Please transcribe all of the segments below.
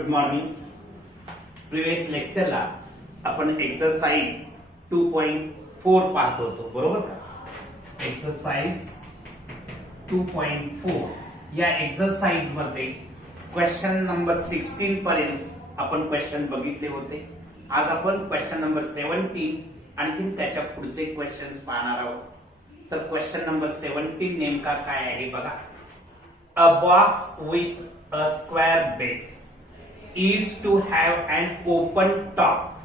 Good morning. Previous लेक्चरला आपण exercise 2.4 पाहत होतो, बरोबर का? एक्सरसाइज 2.4 या एक्सरसाइज मध्ये क्वेश्चन नंबर 16 पर्यंत आपण क्वेश्चन बघितले होते. आज आपण क्वेश्चन नंबर 17 आणखी त्याच्या पुढचे क्वेश्चन्स पाहणार आहोत. तर क्वेश्चन नंबर 17 नेमका काय आहे बघा. A box with a square base is to have an open top.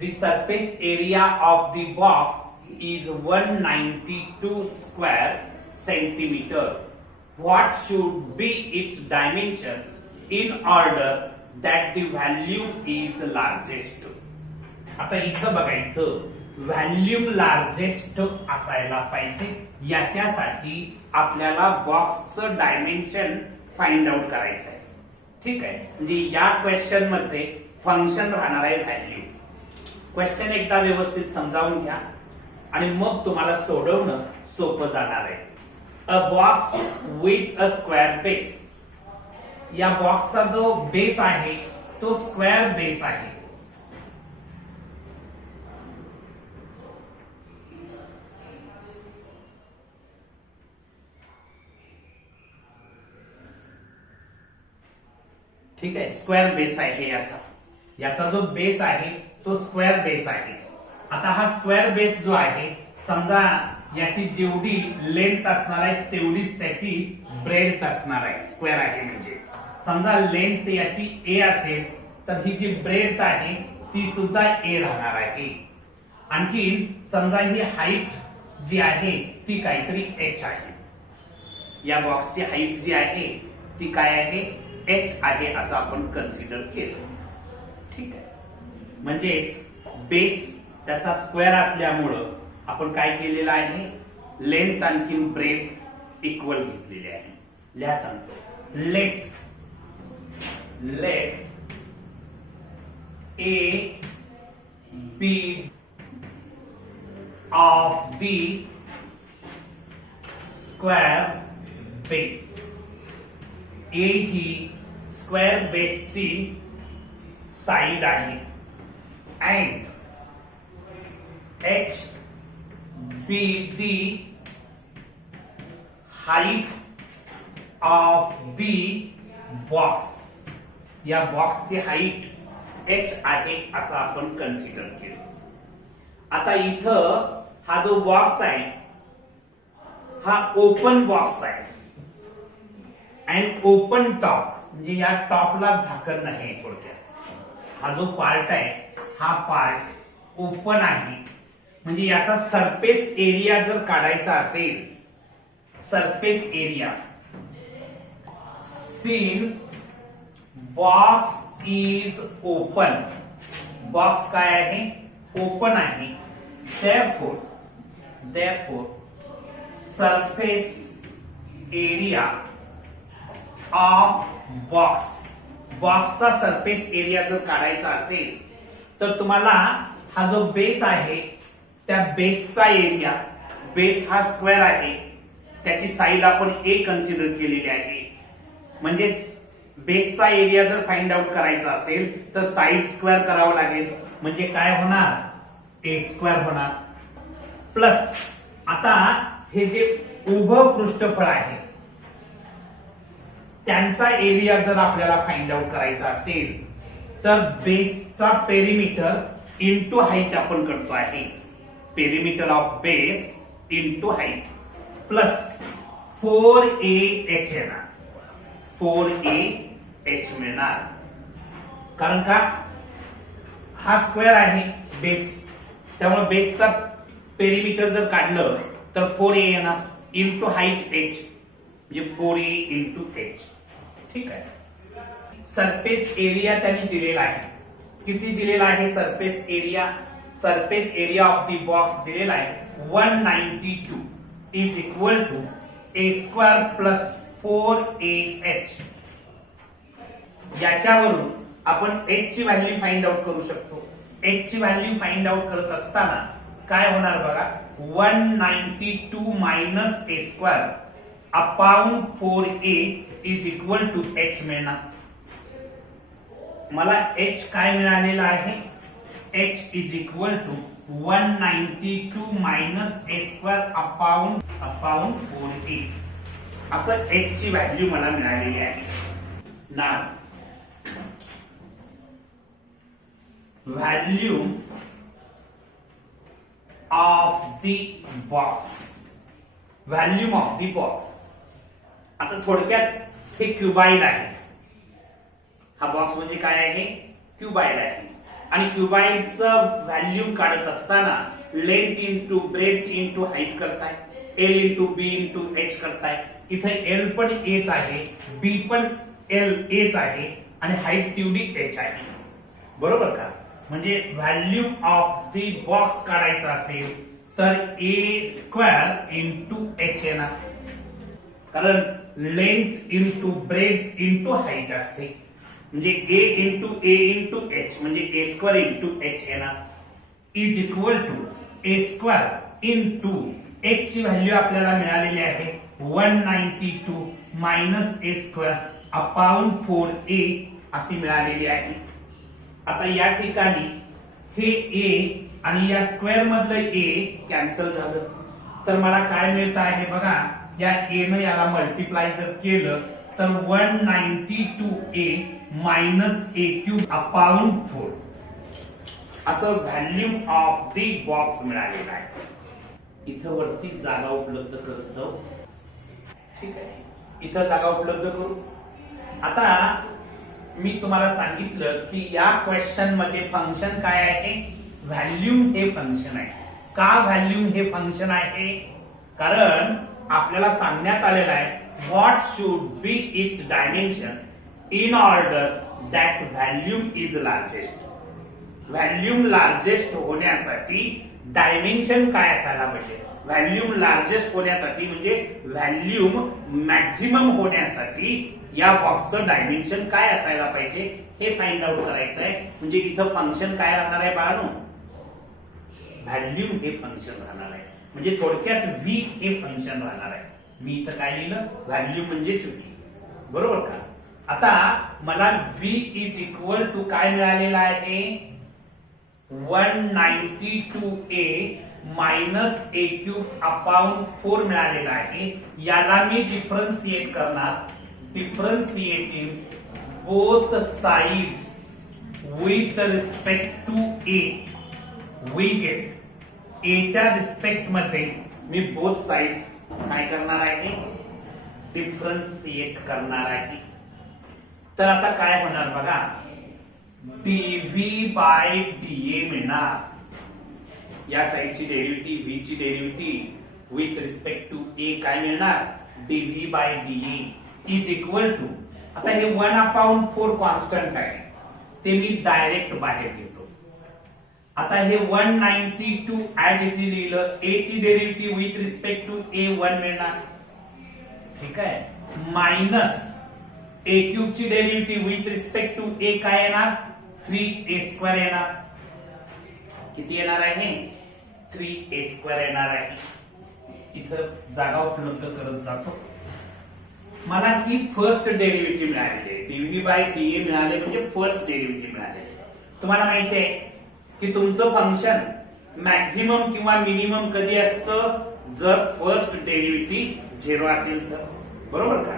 The surface area of the box is 192 square centimeter. What should be its dimension in order that the value is largest? आता इथं बघायचं volume largest असायला पाहिजे. याच्यासाठी आपल्याला बॉक्सचं dimension find out करायचं आहे. ठीक आहे, म्हणजे या क्वेश्चन मध्ये फंक्शन राहणार आहे व्हॅल्यू. क्वेश्चन एकदा व्यवस्थित समजावून घ्या आणि मग तुम्हाला सोडवणं सोपं जाणार आहे. अ box with a square base. या बॉक्सचा जो बेस आहे तो स्क्वेअर बेस आहे. ठीक आहे, स्क्वेअर बेस आहे याचा जो बेस आहे तो स्क्वेअर बेस आहे. आता हा स्क्वेअर बेस जो आहे, समजा याची जेवढी लेंथ असणार आहे तेवढीच त्याची ब्रेडथ असणार आहे. स्क्वेअर आहे म्हणजे समजा लेंथ याची ए असेल तर ही जी ब्रेडथ आहे ती सुद्धा ए राहणार आहे. आणखी समजा ही हाईट जी आहे ती काहीतरी एच आहे. या बॉक्सची हाईट जी आहे ती काय आहे, एच आहे असं आपण कन्सिडर केलं. ठीक आहे, म्हणजेच बेस त्याचा स्क्वेअर असल्यामुळं आपण काय केलेलं आहे, लेंथ आणखी ब्रेथ इक्वल घेतलेली आहे. लिहा सांगतो. Let A be of the square base. A ही स्क्वेअर बेसची साइड आहे and H be the height of the box. या बॉक्सची हाईट एच आहे असं आपण कन्सिडर केलं. आता इथं हा जो बॉक्स आहे हा ओपन बॉक्स आहे अँड ओपन टॉप, म्हणजे या टॉपला झाकण नाही. थोडक्यात हा जो पार्ट आहे हा पार्ट ओपन आहे. म्हणजे याचा सरफेस एरिया जर काढायचा असेल, surface area since box is open. Box काय आहे, ओपन आहे. therefore surface area of box. बॉक्सचा सरफेस एरिया जर काढायचा असेल तर तुम्हाला हा जो बेस आहे त्या बेसचा एरिया, बेस हा स्क्वेअर आहे, त्याची साइड आपण ए कन्सिडर केलेली आहे. म्हणजे बेसचा एरिया जर फाइंड आउट करायचा असेल तर साइड स्क्वेअर करावं लागेल. म्हणजे काय होणार, ए स्क्वेअर होणार. प्लस आता हे जे उभं पृष्ठफळ आहे त्यांचा एरिया जर आपल्याला फाइंड आउट करायचा असेल तर बेसचा पेरिमीटर इंटू हाईट आपण करतो आहे. Perimeter of base into height plus 4AH येणार. 4AH मिळणार. कारण का हा स्क्वेअर आहे बेस, त्यामुळे बेसचा पेरिमीटर जर काढलं तर 4A येणार इंटू हाईट h, म्हणजे 4A इंटू h. ठीक आहे. सरफेस एरिया त्यांनी दिलेला आहे. किती दिलेला आहे surface area? Surface area of the box दिलेला आहे 192 is equal to A square plus 4AH. याच्यावरून आपण h ची व्हॅल्यू फाइंड आउट करू शकतो. h ची व्हॅल्यू फाइंड आउट करत असताना काय होणार बघा, 192 minus A square upon 4A is equal to h मिळणार. मला h काय मिळालेला आहे, h is equal to 192 minus a square upon 4a असं h ची व्हॅल्यू मला मिळालेली आहे ना. Value of the box, volume of the box. आता थोडक्यात हे क्युबाइड आहे. हा बॉक्स म्हणजे काय आहे, क्युबाइड आहे. आणि क्युबाइडचं व्हॅल्यूम काढत असताना length into breadth into height करताय, एल इंटू बी इंटू एच करताय. इथे एल पण एच आहे, बी पण एल एच आहे आणि हाईट तेवढी एच आहे, बरोबर का. म्हणजे व्हॅल्यूम ऑफ द बॉक्स काढायचा असेल तर ए स्क्वेअर इंटू एच येणार, कारण length into breadth into height असते. म्हणजे A into A into H म्हणजे ए स्क्वेअर इंटू एच येणार, is equal to A square into H ची व्हॅल्यू आपल्याला मिळालेली आहे 192 minus A square upon 4a अशी मिळालेली आहे. आता या ठिकाणी हे ए आणि या स्क्वेअर मधलं ए कॅन्सल झालं तर मला काय मिळतं आहे बघा, या ए न याला मल्टिप्लाय जर केलं तर 192a minus A cube upon 4 असं व्हॅल्यूम ऑफ द बॉक्स मिळालेलं आहे. इथं वरती जागा उपलब्ध करत जाऊ, ठीक आहे, इथं जागा उपलब्ध करू. आता मी तुम्हाला सांगितलं की या क्वेश्चन मध्ये फंक्शन काय आहे, व्हॅल्यूम हे फंक्शन आहे. का व्हॅल्यूम हे फंक्शन आहे, कारण आपल्याला सांगण्यात आलेलं आहे what should be it's dimension in order that volume is largest. Volume largest होण्यासाठी डायमेन्शन काय असायला पाहिजे, व्हॅल्यूम लार्जेस्ट होण्यासाठी म्हणजे व्हॅल्यूम मॅक्झिमम होण्यासाठी या बॉक्सचं डायमेन्शन काय असायला पाहिजे हे फाइंड आउट करायचं आहे. म्हणजे इथं फंक्शन काय राहणार आहे बाळांनो, व्हॅल्यूम हे फंक्शन राहणार आहे. म्हणजे थोडक्यात v हे फंक्शन राहणार आहे. मी इथं काय लिहिलं, व्हॅल्यू म्हणजेच v, बरोबर का. आता मला v इज इक्वल टू काय मिळालेला आहे, 192a minus A cube upon 4 मिळालेला आहे. याला मी डिफरन्शिएट करणार, differentiating both sides with respect to A. We get A च्या रिस्पेक्ट मध्ये मी बोथ साइड्स काय करणार आहे, डिफरन्शिएट करणार आहे. तर आता काय होणार बघा, dv बाय dA मिळणार. या साइडची डेरिव्हेटिव्ह v ची derivative with respect to a काय मिळणार, dv by dA is equal to. आता हे 1/4 कॉन्स्टंट आहे ते मी डायरेक्ट बाहेर घेतो. आता हे 192 ऍज इट इज लिहिलं, a ची derivative with respect to a 1 मिळणार, ठीक आहे, मायनस ए क्यूब ची derivative with respect to a काय येणार, 3a स्क्वेअर येणार. किती येणार आहे, 3a स्क्वेअर येणार आहे. इथं जागा उपलब्ध करत जातो. मला ही फर्स्ट डेरिव्हेटिव्ह मिळालेली आहे, dv बाय dA मिळाले म्हणजे फर्स्ट डेरिव्हेटिव्ह मिळालेली. तुम्हाला माहिती आहे की तुमचं फंक्शन मॅक्झिमम किंवा मिनिमम कधी असतं, जर फर्स्ट डेरिव्हेटिव्ह 0 असेल तर, बरोबर का.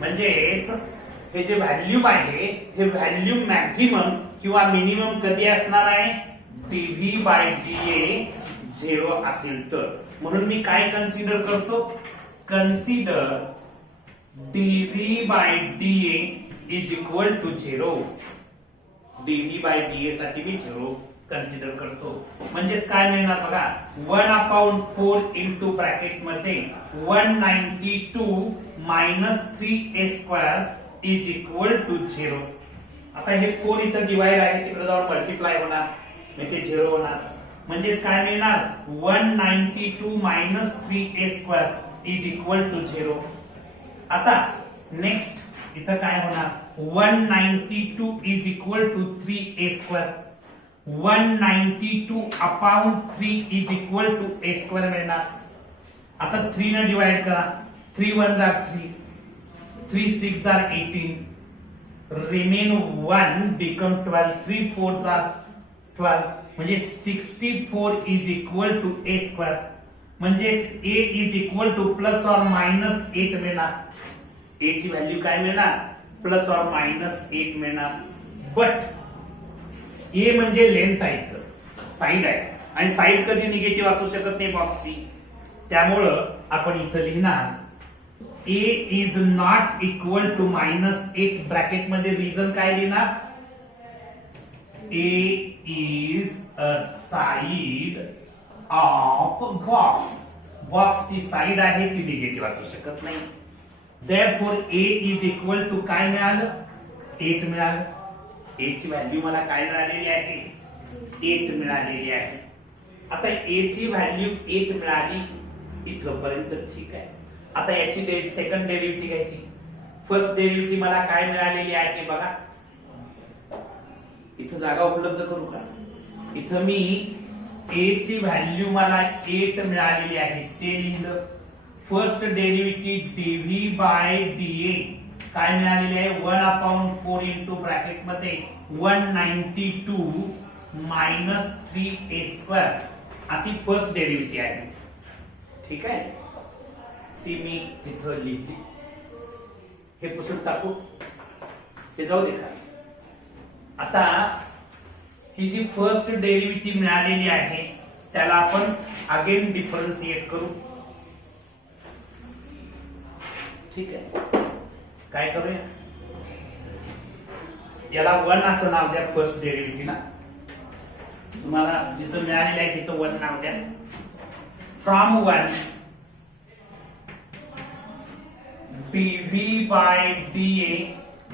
म्हणजेच हे जे व्हॅल्यूम आहे हे व्हॅल्यूम मॅक्झिमम किंवा मिनिमम कधी असणार आहे, dv बाय dA 0 असेल तर. म्हणून मी काय कन्सिडर करतो, consider dv by dA is equal to 0. dv by dA साठी मी 0 कन्सिडर करतो. म्हणजेच काय मिळणार बघा, 1/4 इंटू ब्रॅकेट मध्ये 192 minus 3a square is equal to 0. आता हे 4 इथं डिवाइड आहे, तिकडे जाऊन मल्टिप्लाय होणार, म्हणजे 0 होणार. म्हणजेच काय मिळणार, 192 minus 3a square is equal to 0. आता नेक्स्ट इथं काय होणार, 192 is equal to 3a square. 192 upon 3 is equal to a square मिळणार. आता 3 ने डिवाइड करा, 3 1 जार 3, 3 6 जार 18, रिमेन 1 बिकम 12, 3 4 आर 12, म्हणजे 64 is equal to A square, म्हणजेच A is equal to plus और मायनस 8 मिळणार. ए ची व्हॅल्यू काय मिळणार? प्लस और मायनस 8 मिळणार. बट ए म्हणजे लेंथ आहे, इथं साइड आहे, आणि साइड कधी निगेटिव्ह असू शकत नाही बॉक्सची. त्यामुळं आपण इथं लिहिणार A is not equal to -8. Bracket मध्ये रिझन काय लिहिणार? A is a side of box. बॉक्सची साइड आहे ती निगेटिव्ह असू शकत नाही. Therefore A is equal to काय मिळालं? 8 मिळालं. ए ची व्हॅल्यू मला काय मिळालेली आहे? 8 मिळालेली आहे. आता ए ची व्हॅल्यू 8 मिळाली इथपर्यंत ठीक आहे. आता याची सेकंड डेरिव्हेटिव्ह घ्यायची. फर्स्ट डेरिव्हेटिव्ह मला काय मिळालेली आहे ते बघा. इथं जागा उपलब्ध करू का? इथं मी ए ची व्हॅल्यू मला 8 मिळालेली आहे ते लिहिलं. First derivative DV by DA काय मिळालेली आहे? 1/4 इंटू ब्रॅकेट मध्ये 192 मायनस 3a² अशी फर्स्ट डेरिव्हेटिव्ह आहे. ठीक आहे, ती मी तिथं लिहिली. हे पुसून टाकू, हे जाऊ दे का. आता ही जी फर्स्ट डेरिव्हेटिव्ह मिळालेली आहे त्याला आपण अगेन डिफरन्शिएट करू. ठीक आहे, काय करूया? याला 1 असं नाव द्या फर्स्ट डेरिव्हेटिव्हला. तुम्हाला जिथं मिळालेलं आहे तिथं 1 नाव द्या. From 1 dv by dA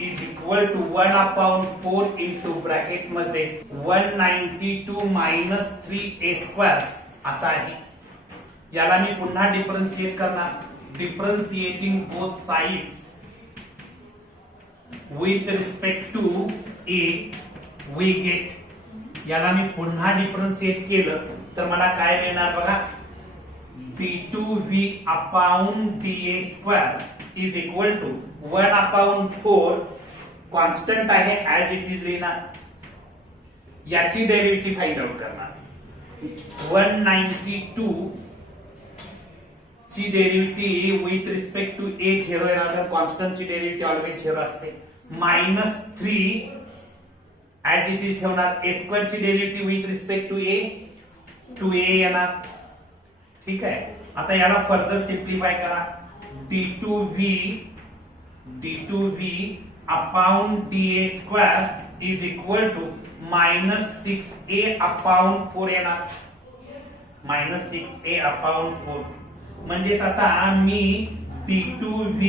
is equal to 1/4 into bracket मध्ये 192 minus 3a² असा आहे. याला मी पुन्हा डिफरन्शिएट करणार. Differentiating both sides with respect to a we get. याला मी पुन्हा डिफरन्शिएट केलं तर मला काय मिळणार बघा? d2v upon da² is equal to 1/4 constant आहे ऍज इट इज लिहिणार. याची डेरिव्हेटिव्ह फाइंड आउट करणार. 192 ची डेरिव्हेटिव्ह विथ रिस्पेक्ट टू ए 0 येणार. कॉन्स्टंट ची डेरिव्हेटिव्ह ऑलवेज 0 असते. -3 ऍज इट इज ठेवणार. a² ची derivative with respect to A 2a येणार. ठीक आहे, आता याला फर्दर सिम्प्लिफाय करा. d2v upon da² is equal to -6a/4 येणार. -6a/4 म्हणजेच आता मी d2v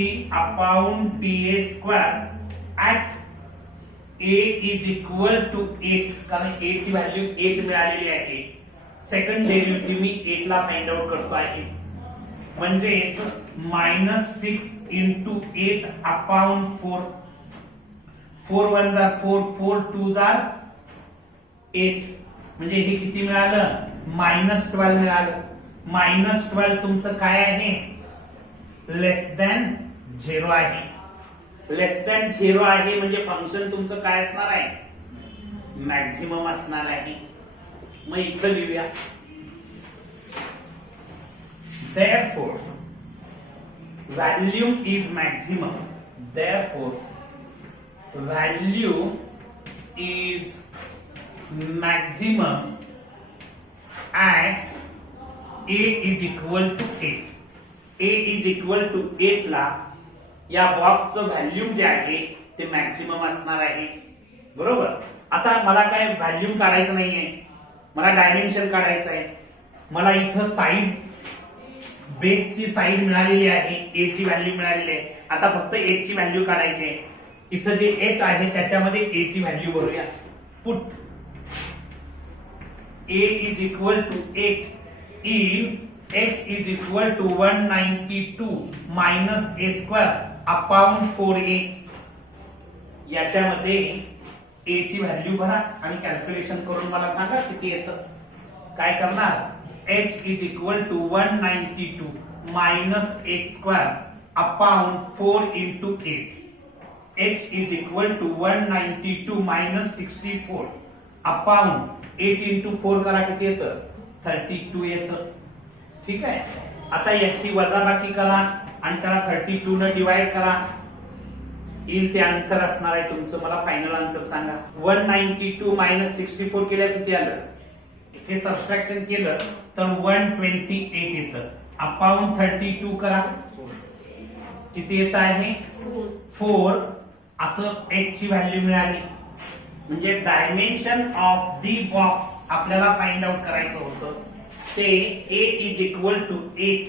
upon da² at a is equal to 8, कारण a ची व्हॅल्यू 8 मिळालेली आहे. सेकंड डेरिव्हेटिव्ह मी 8 ला फाइंड आउट करतो आहे. म्हणजेच -6 into 8/4. 4 1 जार 4, 4 2 जार 8, म्हणजे हे किती मिळालं? -12 मिळालं. -12 तुमचं काय आहे? लेस दॅन 0 आहे. लेस दॅन 0 आहे म्हणजे फंक्शन तुमचं काय असणार आहे? मॅक्झिमम असणार आहे. मग इथं लिहूया. Therefore, value is maximum. Therefore, value is maximum at a is equal to 8. a is equal to 8 ला या बॉक्सचं व्हॅल्यूम जे आहे ते मॅक्झिमम असणार आहे. बरोबर. आता मला काय व्हॅल्यूम काढायचं नाहीये, मला डायमेन्शन काढायचं आहे. मला इथं साइड बेसची साइड मिळालेली आहे, ए ची व्हॅल्यू मिळालेली आहे. आता फक्त ए ची व्हॅल्यू काढायची आहे. इथं जे एच आहे त्याच्यामध्ये ए ची व्हॅल्यू भरूया. Put a is equal to 8 in h is equal to 192 minus a²/4a. याच्यामध्ये a ची व्हॅल्यू भरा आणि कॅल्क्युलेशन करून मला सांगा किती येतं. काय करणार? h is equal to 192 minus h² upon 4 into 8. h is equal to 192 minus 64 upon 8 into 4 करा किती येतं 32 येतं. ठीक आहे. आता याची वजाबाकी करा आणि त्याला 32 न डिवाइड करा, येईल ते आन्सर असणार आहे तुमचं. मला फायनल आन्सर सांगा. 192 मायनस 64 केल्या किती आलं, हे सबट्रॅक्शन केलं तर 128 येतं. अपॉन 32 करा किती येत आहे 4. असं h ची व्हॅल्यू मिळाली. म्हणजे डायमेन्शन ऑफ दी बॉक्स आपल्याला फाइंड आउट करायचं होतं. ते a is equal to 8,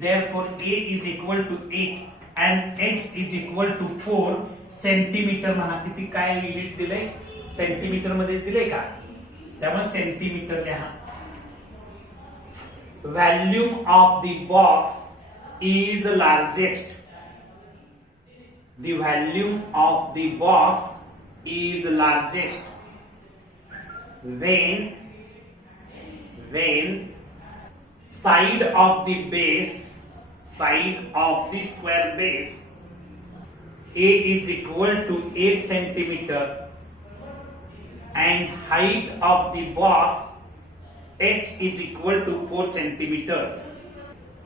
therefore a is equal to 8 and h is equal to 4 centimetre. म्हणा किती काय युनिट दिले, सेंटीमीटर मध्येच दिले का, त्यामुळे सेंटीमीटर लिहा. Volume of the box is largest. The volume of the box is largest when side of the square base A is equal to 8 centimeter and height of the box H is equal to 4 centimeter.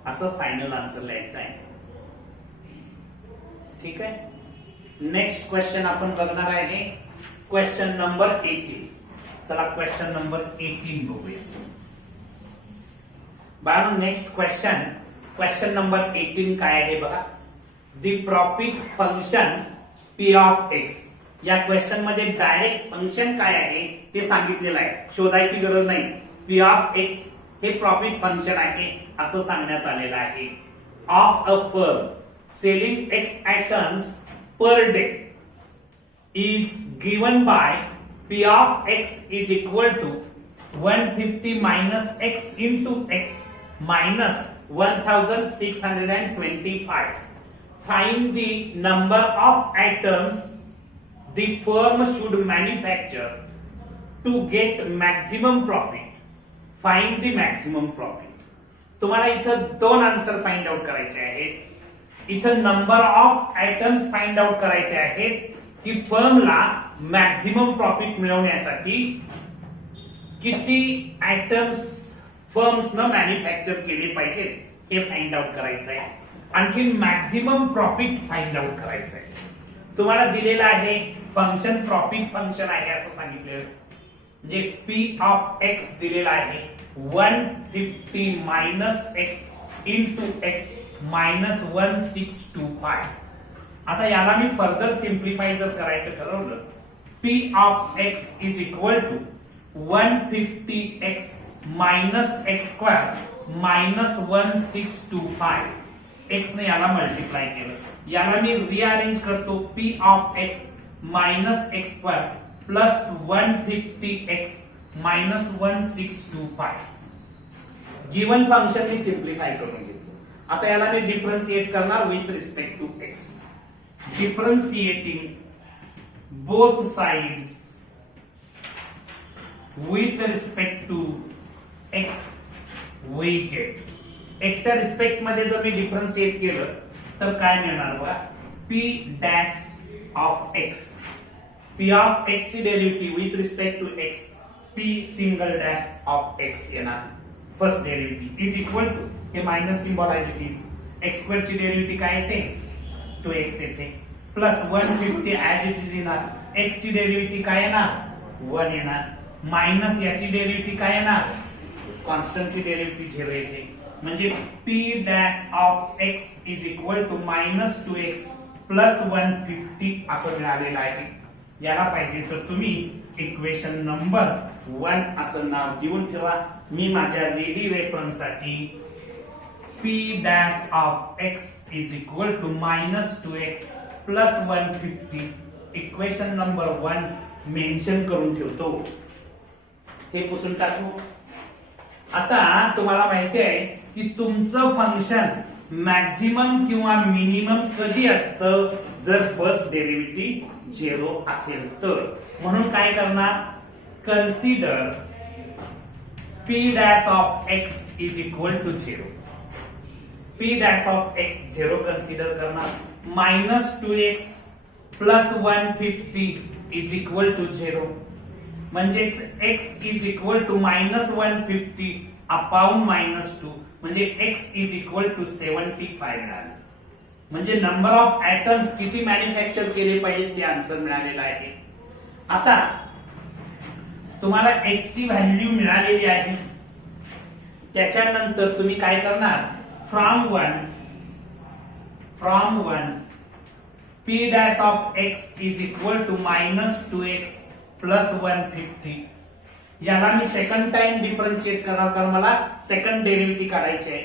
असं final answer लिहायचं आहे. ठीक आहे. Next question आपण बघणार आहे question number 18. चला question number 18 बघूया. बाळांनो नेक्स्ट क्वेश्चन नंबर 18 काय आहे बघा. The profit function p of x. या क्वेश्चन मध्ये डायरेक्ट फंक्शन काय आहे ते सांगितलेलं आहे, शोधायची गरज नाही. p ऑफ x हे प्रॉफिट फंक्शन आहे असं सांगण्यात आलेलं आहे. Of a firm selling x items per day is given by p of x is equal to 150 minus x into x minus 1625. Find the number of items the firm should manufacture to get maximum profit. Find the maximum profit. तुम्हाला इथं दोन answer find out करायचे आहेत. इथं number of items find out करायचे आहेत की फर्मला मॅक्झिमम प्रॉफिट मिळवण्यासाठी किती आयटम्स फर्म्सनं मॅन्युफॅक्चर केले पाहिजे हे फाइंड आउट करायचं आहे. आणखी मॅक्झिमम प्रॉफिट फाइंड आउट करायचं आहे. तुम्हाला दिलेलं आहे फंक्शन प्रॉफिट फंक्शन आहे असं सांगितलेलं. म्हणजे p ऑफ x दिलेला आहे 150 minus x into x minus 1625. आता याला मी फर्दर सिम्प्लिफाय जर करायचं ठरवलं, p of x is equal to 150x minus x square minus 1625. x ने याला मल्टिप्लाय केलं, याला मी रिअरेंज करतो. p of x minus x square plus 150x minus 1625. Given function मी सिम्प्लिफाय करून घेतलं. आता याला मी डिफरन्शिएट करणार with respect to x. Differentiating both sides with respect to x we get. x च्या रिस्पेक्ट मध्ये जर मी डिफरन्शिएट केलं तर काय मिळणार बघा, p dash of x. p of x ची derivative with respect to x p single dash of x येणार. First derivative is equal to, हे मायनस सिंबल आहे इज, x स्क्वेअर ची डेरिव्हेटिव्ह काय येते 2x येते प्लस 150 ऍज इट इज येणार. x ची डेरिव्हेटिव्ह काय येणार 1 येणार. मायनस याची डेरिव्हेटिव्ह काय येणार, कॉन्स्टंट ची डेरिव्हेटिव्ह 0 येते. म्हणजे p dash of x is equal to minus 2x plus 150 असं मिळालेलं आहे. याला पाहिजे तर तुम्ही इक्वेशन नंबर 1 असं नाव देऊन ठेवा. मी माझ्या रेडी रेफरन्स साठी p dash of x is equal to minus 2x plus 150 equation number 1 mention करून ठेवतो. हे पुसून टाकू. आता तुम्हाला माहिती आहे की तुमचं फंक्शन मॅक्झिमम किंवा मिनिमम कधी असतं, जर फर्स्ट डेरिव्हेटिव्ह 0 असेल तर. म्हणून काय करणार, consider p dash of x is equal to 0. p dash of x 0 consider करणार. Minus 2x plus 150 is equal to 0. म्हणजेच x is equal to -150 upon -2 म्हणजे x इज इक्वल टू 75 मिळालं. म्हणजे नंबर ऑफ ऍटम्स किती manufacture केले पाहिजे ते answer मिळालेलं आहे. आता तुम्हाला x ची व्हॅल्यू मिळालेली आहे. त्याच्यानंतर तुम्ही काय करणार, from 1 p dash of x is equal to -2x plus 150. याला मी सेकंड टाइम डिफरन्शिएट करणार कारण मला सेकंड डेरिव्हेटिव्ह काढायचे आहे.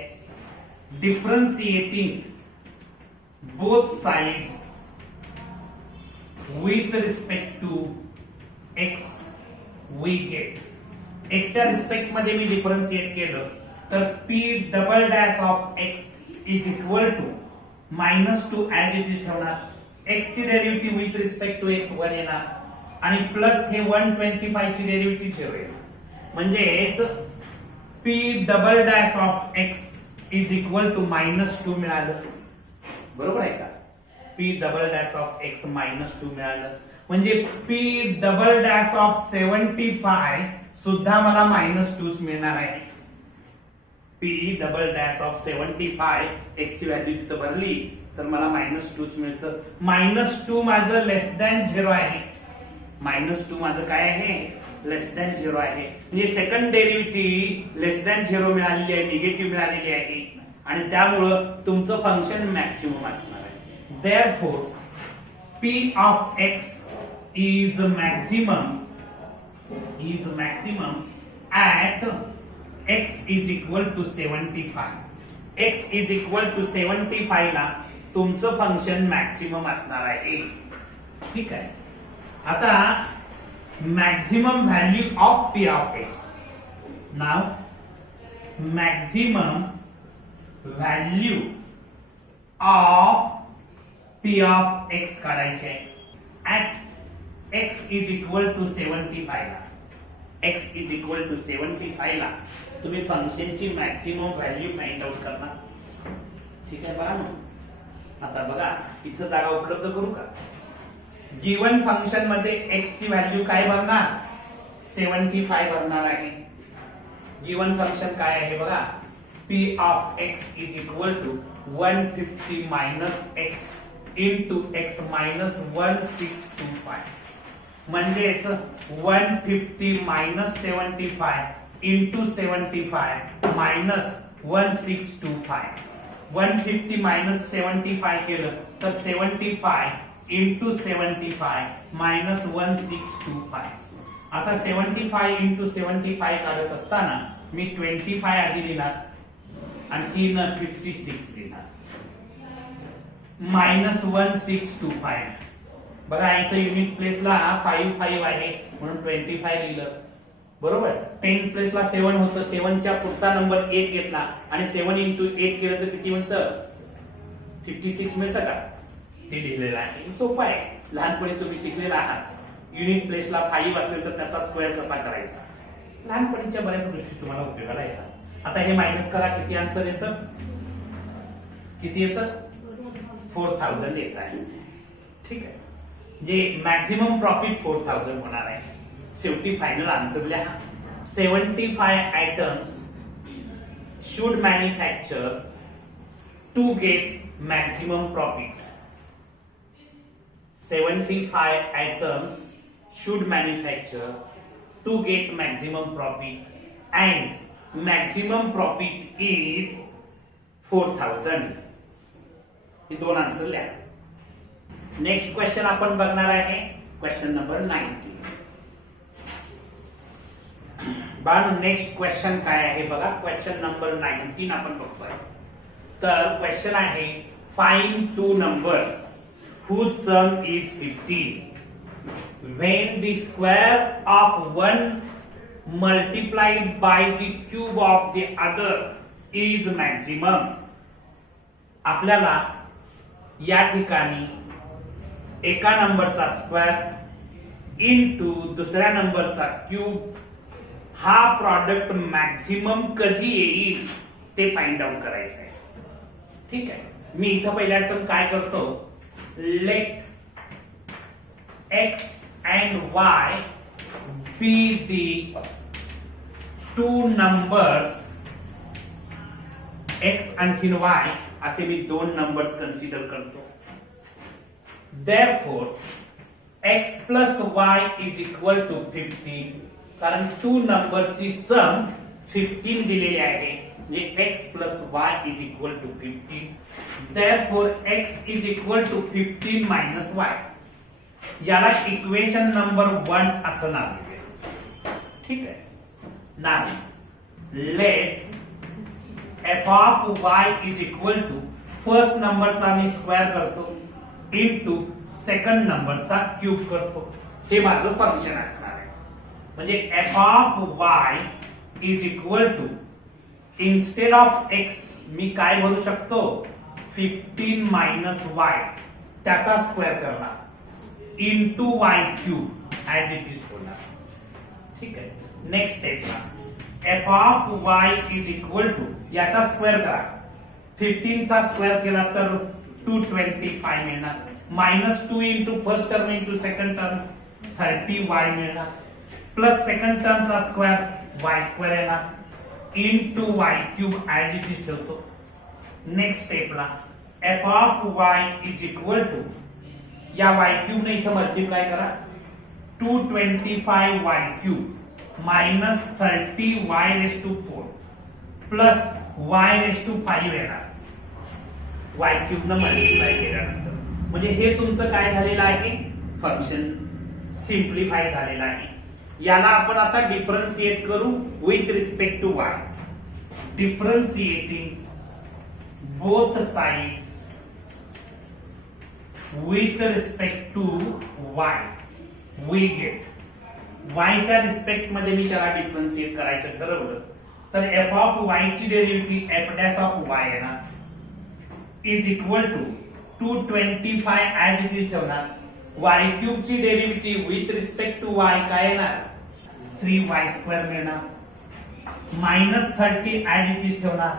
Differentiating both sides with respect to x we get. x च्या रिस्पेक्ट मध्ये मी डिफरन्शिएट केलं तर p double dash of x is equal to -2 as it is ठेवणार. x ची derivative with respect to x 1 येणार आणि प्लस हे 125 ची डेरिव्हेटिव्ह 0 येणार. म्हणजेच p double dash of x is equal to -2 मिळालं. बरोबर आहे का? p double dash of x -2 मिळालं. म्हणजे p डबल डॅश ऑफ 75 सुद्धा मला -2 मिळणार आहे. p double dash of 75 x ची व्हॅल्यू तिथं भरली तर मला -2 मिळतं. -2 माझं लेस दॅन 0 आहे. -2 माझं काय आहे, लेस दॅन 0 आहे. म्हणजे सेकंड डेरिव्हेटिव्ह लेस दॅन 0 मिळालेली आहे, निगेटिव्ह मिळालेली आहे आणि त्यामुळं तुमचं फंक्शन मॅक्सिमम असणार आहे. Therefore, p of x is maximum at x is equal to 75. x is equal to 75 ला तुमचं फंक्शन मॅक्सिमम असणार आहे. ठीक आहे. आता maximum value of p of x. Now maximum value of p of x काढायचे at x is equal to 75 ला. x is equal to 75 ला तुम्ही फंक्शनची मॅक्सिमम व्हॅल्यू फाइंड आउट करणार. ठीक आहे बघा. आता बघा इथं जागा उपलब्ध करू का? गिवन फंक्शन मध्ये x ची व्हॅल्यू काय भरणार, 75 भरणार आहे. गिवन फंक्शन काय आहे बघा, p of x is equal to 150 minus x into x minus 1625. म्हणजेच 150 minus 75 into 75 minus 1625. 150 minus 75 केलं तर 75 into 75 minus 1625. आता 75 into 75 काढत असताना मी 25 आधी लिहिणार आणखी 56 लिहिणार -1625. बघा इथं युनिट प्लेसला 5 आहे म्हणून 25 लिहिलं. बरोबर. 10 प्लेसला 7 होतं, 7 च्या पुढचा नंबर 8 घेतला आणि 7 into 8 केलं तर किती मिळतं, 56 मिळतं का? ते लिहिलेलं आहे. सोपं आहे, लहानपणी तुम्ही शिकलेला आहात. युनिट प्लेसला 5 असेल तर त्याचा स्क्वेअर कसा करायचा, लहानपणीच्या बऱ्याच गोष्टी तुम्हाला उपयोगाला येतात. आता हे मायनस करा, किती आन्सर येतं, किती येतं, 4000 येत आहे. ठीक आहे. जे मॅक्सिमम प्रॉफिट 4000 होणार आहे. शेवटी फायनल आन्सर लिहा. 75 items should manufacture to get maximum profit. 75 items should manufacture to get maximum profit and maximum profit is 4000. हे दोन आन्सर लिहा. नेक्स्ट क्वेश्चन आपण बघणार आहे क्वेश्चन नंबर 19. बाळांनो नेक्स्ट क्वेश्चन काय आहे बघा. क्वेश्चन नंबर 19 आपण बघतोय. तर क्वेश्चन आहे find two numbers whose sum is 15 when the square of one multiplied by the cube of the other is maximum. आपल्याला या ठिकाणी एका नंबरचा स्क्वेअर इनटू दुसऱ्या नंबरचा क्यूब हा प्रॉडक्ट मॅक्सिमम कधी येईल ते फाइंड आउट करायचं आहे. ठीक आहे. मी इथं पहिल्या टर्म काय करतो, late x and y be the two numbers, x आणखीन y असे मी दोन नंबर्स कन्सिडर करतो. Therefore x plus y is equal to 15, कारण टू नंबरची सम 15 दिलेली आहे, म्हणजे x plus y is equal to 15. Therefore x is equal to 15 minus y. याला इक्वेशन नंबर 1 असं नाव दिले. ठीक आहे. Now let f of y is equal to first नंबरचा मी स्क्वेअर करतो इनटू सेकंड नंबरचा क्यूब करतो. हे माझं फंक्शन असणार आहे. म्हणजे f of y is equal to instead of x मी काय भरू शकतो 15 minus y त्याचा स्क्वेअर करणार into y cube as it is होणार. ठीक आहे. Next step f of y is equal to याचा स्क्वेअर करा. 15 चा स्क्वेअर केला तर 225 मिळणार. -2 into first term into second term 30y मिळणार. प्लस सेकंड टर्मचा स्क्वेअर y स्क्वेअर येणार into y cube as it is ठेवतो. नेक्स्ट स्टेपला f of y is equal to या y क्यूब ने इथे मल्टिप्लाय करा 225y cube minus 30y raise to 4 plus y raise to 5 येणार y cube न multiply केल्यानंतर. म्हणजे हे तुमचं काय झालेलं आहे फंक्शन सिम्प्लिफाय झालेलं आहे. याला आपण आता डिफरन्शिएट करू with respect to y. Differentiating both sides with respect to y we get y च्या रिस्पेक्ट मध्ये मी त्याला डिफरन्शिएट करायचं ठरवलं तर f of y ची derivative f dash of y येणार is equal to 225 as it is ठेवणार. y क्यूब ची derivative with respect to y काय येणार 3y स्क्वेअर मिळणार -30 ऍज इट इज ठेवणार.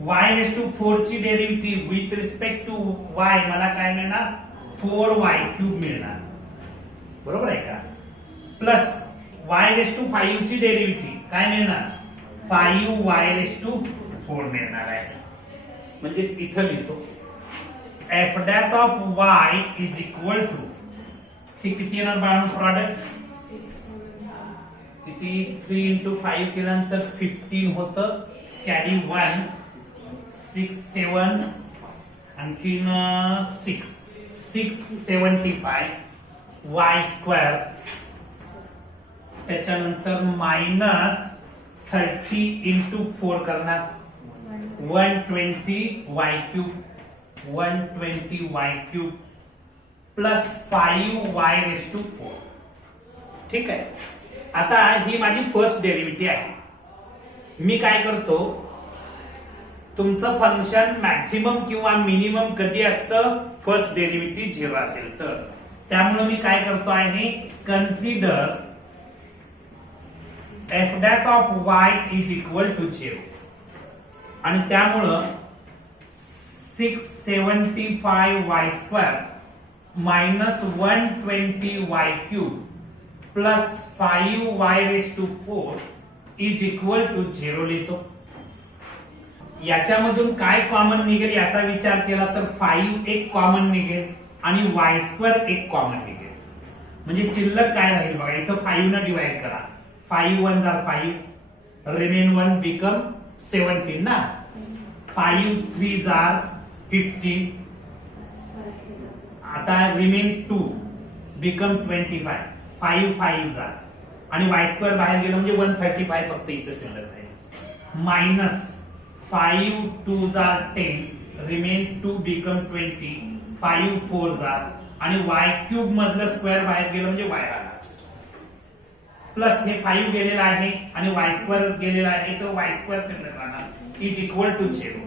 y रेस टू 4 ची derivative with respect to y मला काय मिळणार 4y क्यूब मिळणार. बरोबर आहे का. प्लस y रेस टू 5 ची डेरिव्हेटिव्ह काय मिळणार 5y रेस टू 4 मिळणार आहे. म्हणजे इथं लिहितो f dash of y is equal to हे किती येणार बाळांनो प्रॉडक्ट किती 3 into 5 केल्यानंतर 15 होतं. कॅरी 1 6 7 आणखीन 675 y स्क्वेअर त्याच्यानंतर -30 into 4 करणार 120 y cube 120 y cube plus 5y raise to 4. ठीक आहे. आता ही माझी फर्स्ट डेरिव्हेटिव्ह आहे. मी काय करतो तुमचं फंक्शन मॅक्सिमम किंवा मिनिमम कधी असतं फर्स्ट डेरिव्हेटिव्ह 0 असेल तर. त्यामुळे मी काय करतो आहे consider f dash of y is equal to 0 आणि त्यामुळं 675y square minus 120y cube plus 5y raise to 4 is equal to 0 लिहितो. याच्यामधून काय कॉमन निघेल याचा विचार केला तर 5 एक कॉमन निघेल आणि y स्क्वेअर एक कॉमन निघेल. म्हणजे शिल्लक काय राहील बघा इथं 5 न डिवाइड करा 5 1 जार 5 रिमेन 1 बिकम 17 ना 5 3 जार 15 आता रिमेन 2 बिकम 25 5 5 जार आणि y स्क्वेअर बाहेर गेलं म्हणजे 135 फक्त इथं शिल्लक राहील मायनस 5 2 जार 10 रिमेन 2 बिकम 20 5 4 जार आणि y क्यूब मधलं स्क्वेअर बाहेर गेलं म्हणजे y आला प्लस हे 5 गेलेलं आहे आणि y स्क्वेअर गेलेला आहे तर y स्क्वेअर शिल्लक राहणार इज इक्वल टू 0.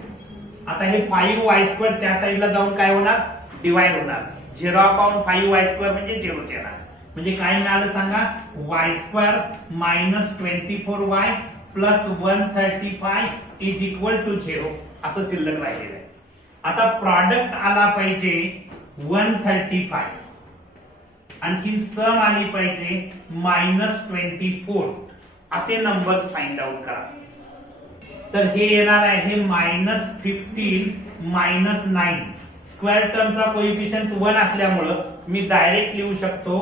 आता हे 5y स्क्वेअर त्या साइडला जाऊन काय होणार डिवाइड होणार 0/5y स्क्वेअर म्हणजे 0 येणार. म्हणजे काय मिळालं सांगा y square minus 24y plus 135 is equal to 0 असं शिल्लक राहिलेलं आहे. आता प्रॉडक्ट आला पाहिजे 135 आणखी सम आली पाहिजे -24 असे नंबर्स फाइंड आउट करा. तर हे येणार आहे -15 -9. स्क्वेअर टर्मचा कोएफिशियंट 1 असल्यामुळे मी डायरेक्ट लिहू शकतो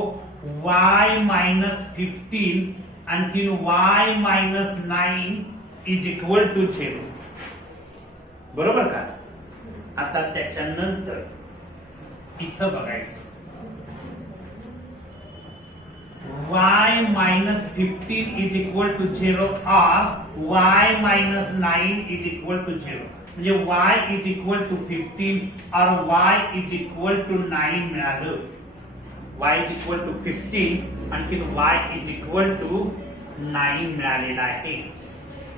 y -15 आणखी y -9 इज इक्वल टू 0. बरोबर का? आता त्याच्यानंतर इथं बघायचं y -15 इज इक्वल टू 0 और y -9 इज इक्वल टू 0. म्हणजे y इज इक्वल टू 15 और y इज इक्वल टू 9 मिळालं. y इज इक्वल टू 15 आणखी y इज इक्वल टू 9 मिळालेला आहे.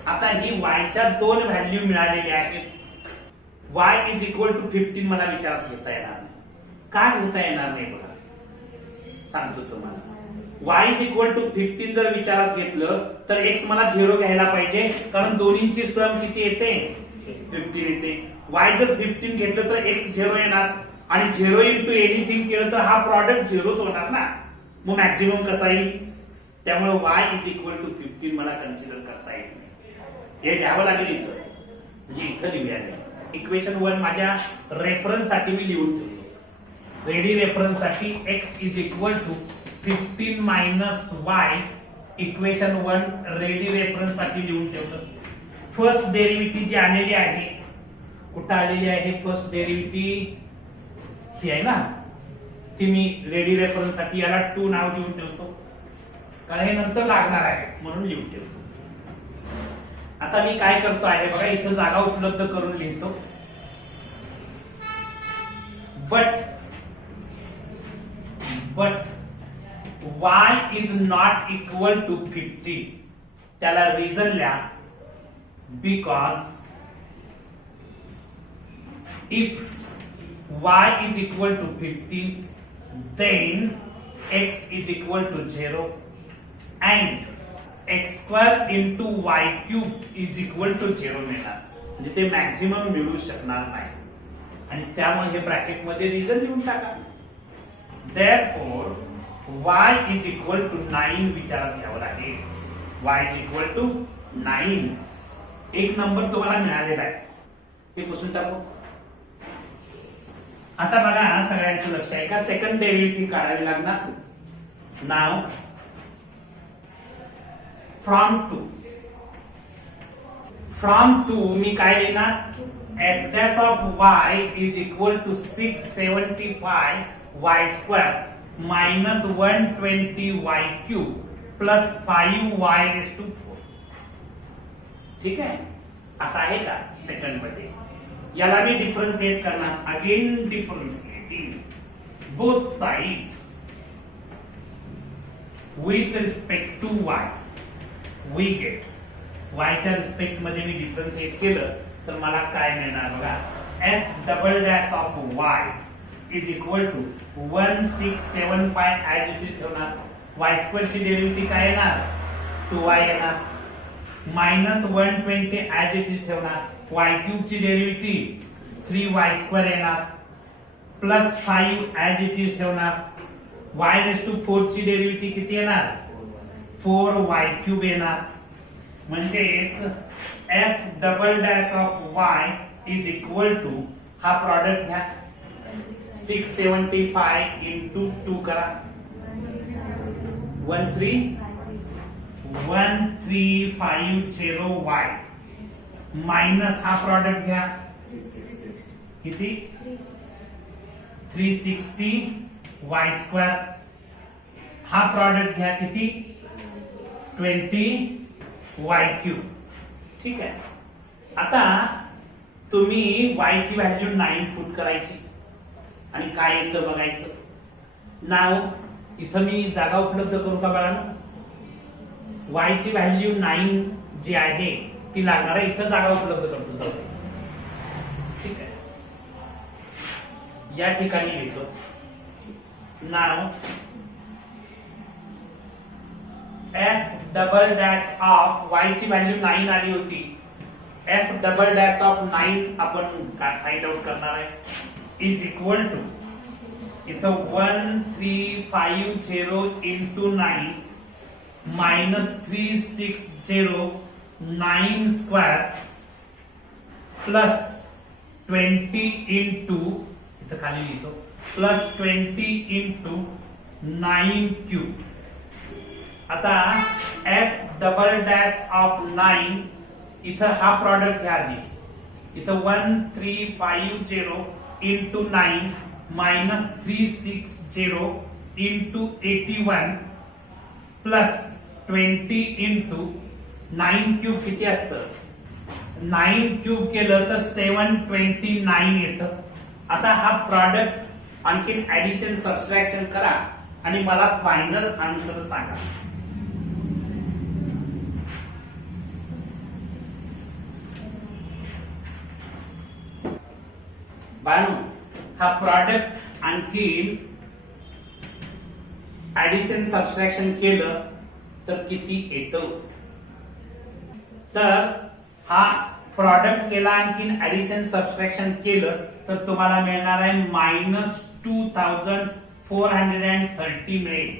आता ही y च्या दोन व्हॅल्यू मिळालेल्या आहेत. y इज इक्वल टू 15 मला विचारात घेता येणार नाही. का घेता येणार नाही बघा, सांगतो तुम्हाला. y इज इक्वल टू 15 जर विचारात घेतलं तर x मला 0 घ्यायला पाहिजे, कारण दोन्हींची सम किती येते 15 येते. y जर 15 घेतलं तर x 0 येणार आणि 0 इंटू एनिथिंग केलं तर हा प्रॉडक्ट 0च होणार ना. मग मॅक्सिमम कसा येईल? त्यामुळे y इज इक्वल टू 15 मला कन्सिडर करता येईल. हे घ्यावं लागेल इथं, म्हणजे इथं लिहूया. इक्वेशन 1 माझ्या रेफरन्स साठी मी लिहून ठेवतो. रेडी रेफरन्स साठी x is equal to 15 minus y. Equation 1 ready reference साठी लिहून ठेवलं. फर्स्ट डेरिव्हेटिव्ह जी आलेली आहे, कुठं आलेली आहे फर्स्ट डेरिव्हेटिव्ह? ही आहे ना, ती मी रेडी रेफरन्स साठी याला 2 नाव देऊन ठेवतो, कारण हे नंतर लागणार आहे म्हणून लिहून ठेवतो. आता मी काय करतो आहे बघा, इथं जागा उपलब्ध करून लिहितो. But y is not equal to 50. त्याला रिझन लिहा. Because if y is equal to 15, then x is equal to 0 and x square into y cube is equal to 0 मिळणार. म्हणजे ते मॅक्सिमम मिळू शकणार नाही आणि त्यामुळे हे ब्रॅकेट मध्ये रिझन लिहून टाका. Therefore y is equal to 9 विचारात घ्यावं लागेल. y is equal to 9. एक नंबर तुम्हाला मिळालेला आहे, हे पुसून टाकू. आता बघा सगळ्यांचं लक्ष आहे का, सेकंड डेरिव्हेटिव्ह काढावी लागणार. नाव फ्रॉम टू मी काय लिहिणार? f dash of y is equal to 675 y square minus 120 y cube plus 5 y raised to 4. ठीक आहे, असं आहे का सेकंड मध्ये? याला मी डिफरन्शिएट करणार. Again differentiating both sides with respect to y. We get y च्या रिस्पेक्ट मध्ये मी डिफरन्शिएट केलं तर मला काय मिळणार बघा. f double dash of y is equal to 1675 as it is ठेवणार. y स्क्वेअर ची डेरिव्हेटिव्ह काय येणार? 2y येणार. मायनस 120 ऍज इट इज ठेवणार. y क्यूब ची डेरिव्हेटिव्ह 3y स्क्वेअर येणार. प्लस 5 ऍज इट इज ठेवणार. y रेस टू 4 ची डेरिव्हेटिव्ह किती येणार? 4y क्यूब येणार. म्हणजेच f double dash of y is equal to, हा प्रॉडक्ट घ्या, 675 इंटू 2 करा, 1350y मायनस हा प्रॉडक्ट घ्या, किती? 360y square. हा प्रॉडक्ट घ्या, किती? 20y cube. ठीक आहे. आता तुम्ही y ची व्हॅल्यू 9 पुट करायची आणि काय येतं बघायचं. नाव इथं मी जागा उपलब्ध करू का बाळांनो? y ची व्हॅल्यू 9 जी आहे ती लागणार आहे, इथं जागा उपलब्ध करतो. जाऊ दे. ठीक आहे, या ठिकाणी लिहितो. नाव f double dash of y ची व्हॅल्यू 9 आली होती. f डबल डॅश ऑफ 9 आपण फाइंड आउट करणार आहे, इज इक्वल टू इथं 1350 into 9 minus 3609 square plus 20 into इथं खाली लिहितो प्लस 20 इंटू 9 क्यूब. आता f डबल डॅश ऑफ 9 इथं हा प्रॉडक्ट घ्या आधी. इथं 1350 into 9 minus 360 into 81 plus 20 into 9 cube किती असतं 9 क्यूब केलं तर 729 येतं. आता हा प्रॉडक्ट आणखीन ऍडिशन सबट्रॅक्शन करा आणि मला फायनल आन्सर सांगा. बाळांनो हा प्रॉडक्ट आणखीन ऍडिशन सबट्रॅक्शन केलं तर किती येतं. तर हा प्रॉडक्ट केला आणखीन ऍडिशन सबट्रॅक्शन केलं तर तुम्हाला मिळणार आहे -2430 मिळेल.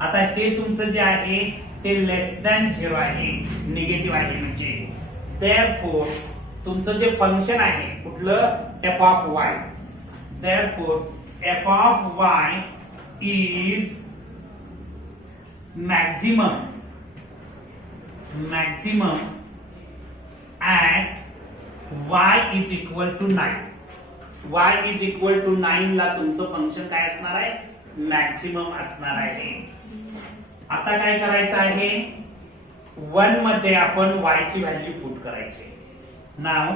आता हे तुमचं जे आहे ते लेस दॅन 0 आहे, निगेटिव्ह आहे. म्हणजे देअरफॉर तुमचं जे फंक्शन आहे कुठलं f of y, therefore f of y is maximum at y is equal to 9. y is equal to 9 ला तुमचं फंक्शन काय असणार आहे मॅक्झिमम असणार आहे. आता काय करायचं आहे 1 मध्ये आपण y ची व्हॅल्यू पुट करायची. नाव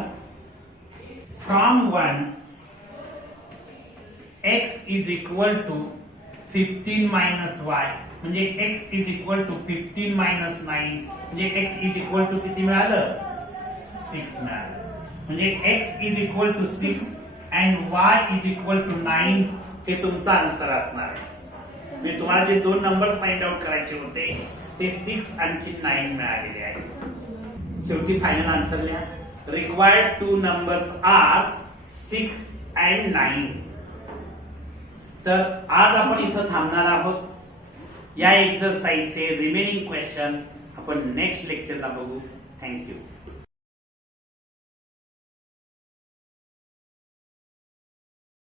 from 1 x is equal to 15 minus y म्हणजे x is equal to 15 minus 9 म्हणजे x is equal to किती मिळालं 6 मिळालं. म्हणजे x is equal to 6 and y is equal to 9 हे तुमचा आन्सर असणार आहे. म्हणजे तुम्हाला जे दोन नंबर फाइंड आउट करायचे होते ते 6 आणखी 9 मिळालेले आहेत. शेवटी फायनल आन्सर लिहा. Required two numbers are 6 and 9. तर आज आपण इथं थांबणार आहोत. या एक्सरसाइजचे रिमेनिंग क्वेश्चन आपण नेक्स्ट लेक्चरला बघू. थँक्यू.